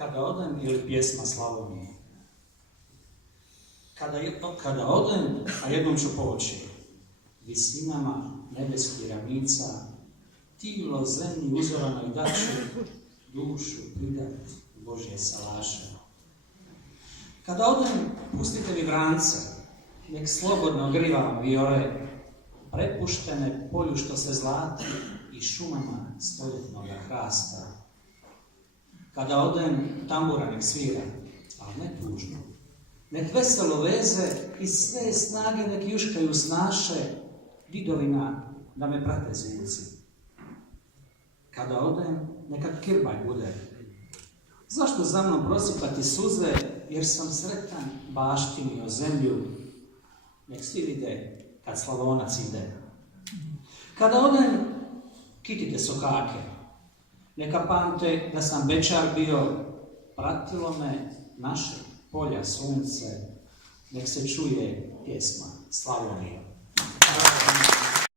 Kada odem, ili pjesma Slavonije. Kada odem, a jednom ću poći, visinama nebeskih ravnica, tilo zemlji uzoranoj daću, dušu pridat u Božje salaše. Kada odem, pustite mi vrance, nek slobodno grivam viole, prepuštene polju što se zlati i šumama stoljetnoga hrasta. Kada odem, tambura nek svira, ali ne tužno. Nek veselo veze i sve snage nek juškaju snaše, didovina da me prate zvuci. Kada odem, neka kirbaj bude. Zašto za mnom prosipati suze, jer sam sretan baštinio zemlju, nek svi vide kad Slavonac ide. Kada odem, kitite sokake, neka pamte da sam bečar bio, pratilo me naše polja sunce, nek se čuje pjesma Slavonije.